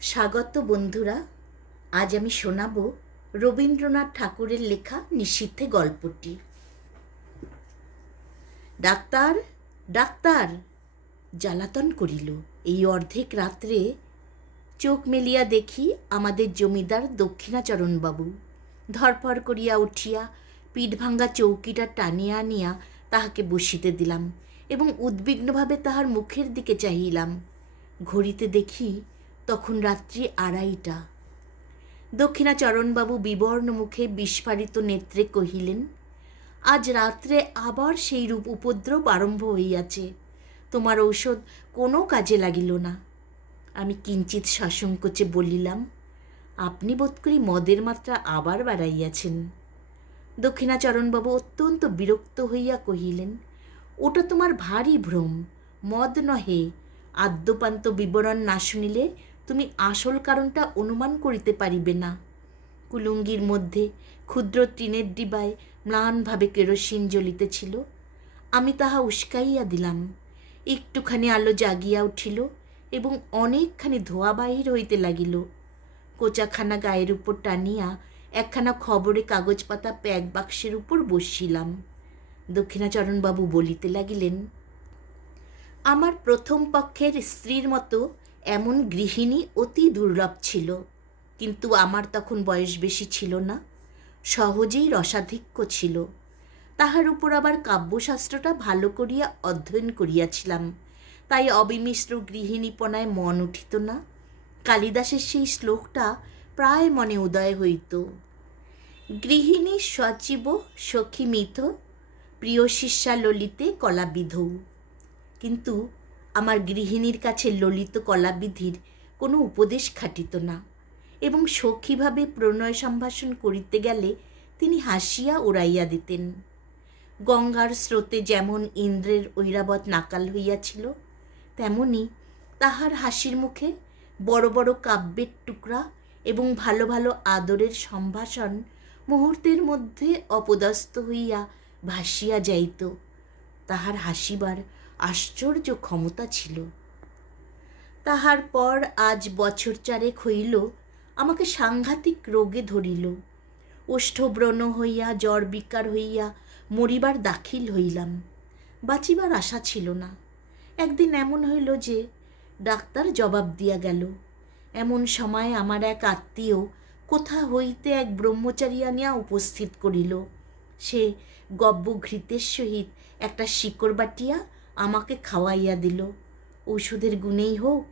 স্বাগত বন্ধুরা। আজ আমি শোনাব রবীন্দ্রনাথ ঠাকুরের লেখা নিশীথে গল্পটি। ডাক্তার ডাক্তার জ্বালাতন করিল। এই অর্ধেক রাত্রে চোখ মেলিয়া দেখি আমাদের জমিদার দক্ষিণাচরণবাবু। ধরফর করিয়া উঠিয়া পিঠ ভাঙ্গা চৌকিটা টানিয়া আনিয়া তাহাকে বসিতে দিলাম এবং উদ্বিগ্নভাবে তাহার মুখের দিকে চাহিলাম। ঘড়িতে দেখি তখন রাত্রি 2:30। দক্ষিণাচরণবাবু বিবর্ণ মুখে বিস্ফারিত নেত্রে কহিলেন, আজ রাত্রে আবার সেই রূপ উপদ্রব আরম্ভ হইয়াছে। তোমার ঔষধ কোনো কাজে লাগিল না। আমি কিঞ্চিৎ সসংকোচে বলিলাম, আপনি বোধ করি মদের মাত্রা আবার বাড়াইয়াছেন। দক্ষিণাচরণবাবু অত্যন্ত বিরক্ত হইয়া কহিলেন, ওটা তোমার ভারী ভ্রম, মদ নহে। আদ্যপান্ত বিবরণ না শুনিলে তুমি আসল কারণটা অনুমান করিতে পারিবে না। কুলুঙ্গির মধ্যে ক্ষুদ্র টিনের ডিবায় ম্লানভাবে কেরোসিন জ্বলিতেছিল। আমি তাহা উস্কাইয়া দিলাম। একটুখানি আলো জাগিয়া উঠিল এবং অনেকখানি ধোঁয়া বাহির হইতে লাগিল। কোচাখানা গায়ের উপর টানিয়া একখানা খবরে কাগজ পাতা প্যাক বাক্সের উপর বসিলাম। দক্ষিণাচরণবাবু বলিতে লাগিলেন, আমার প্রথম পক্ষের স্ত্রীর মতো এমন গৃহিণী অতি দুর্লভ ছিল, কিন্তু আমার তখন বয়স বেশি ছিল না, সহজেই রসাধিক্য ছিল। তাহার উপর আবার কাব্যশাস্ত্রটা ভালো করিয়া অধ্যয়ন করিয়াছিলাম, তাই অবিমিশ্র গৃহিণীপনায় মন উঠিত না। কালিদাসের সেই শ্লোকটা প্রায় মনে উদয় হইত, গৃহিণী সচিব সখী মিথ, প্রিয় শিষ্যা ললিতে কলাবিধৌ। কিন্তু আমার গৃহিণীর কাছে ললিত কলাবিধির কোনো উপদেশ খাটিত না এবং সখীভাবে প্রণয় সম্ভাষণ করিতে গেলে তিনি হাসিয়া উড়াইয়া দিতেন। গঙ্গার স্রোতে যেমন ইন্দ্রের ঐরাবত নাকাল হইয়াছিল, তেমনি তাহার হাসির মুখে বড় বড় কাব্যের টুকরা এবং ভালো ভালো আদরের সম্ভাষণ মুহূর্তের মধ্যে অপদস্থ হইয়া ভাসিয়া যাইত। তাহার হাসিবার আশ্চর্য ক্ষমতা ছিল। তাহার পর আজ বছর 4 হইল আমাকে সাংঘাতিক রোগে ধরিল। ওষ্ঠব্রণ হইয়া জ্বর বিকার হইয়া মরিবার দাখিল হইলাম। বাঁচিবার আশা ছিল না। একদিন এমন হইল যে ডাক্তার জবাব দিয়া গেল। এমন সময় আমার এক আত্মীয় কোথা হইতে এক ব্রহ্মচারী আনিয়া উপস্থিত করিল। সে গব্যঘৃতের সহিত একটা শিকড় বাটিয়া আমাকে খাওয়াইয়া দিল। ঔষধের গুণেই হোক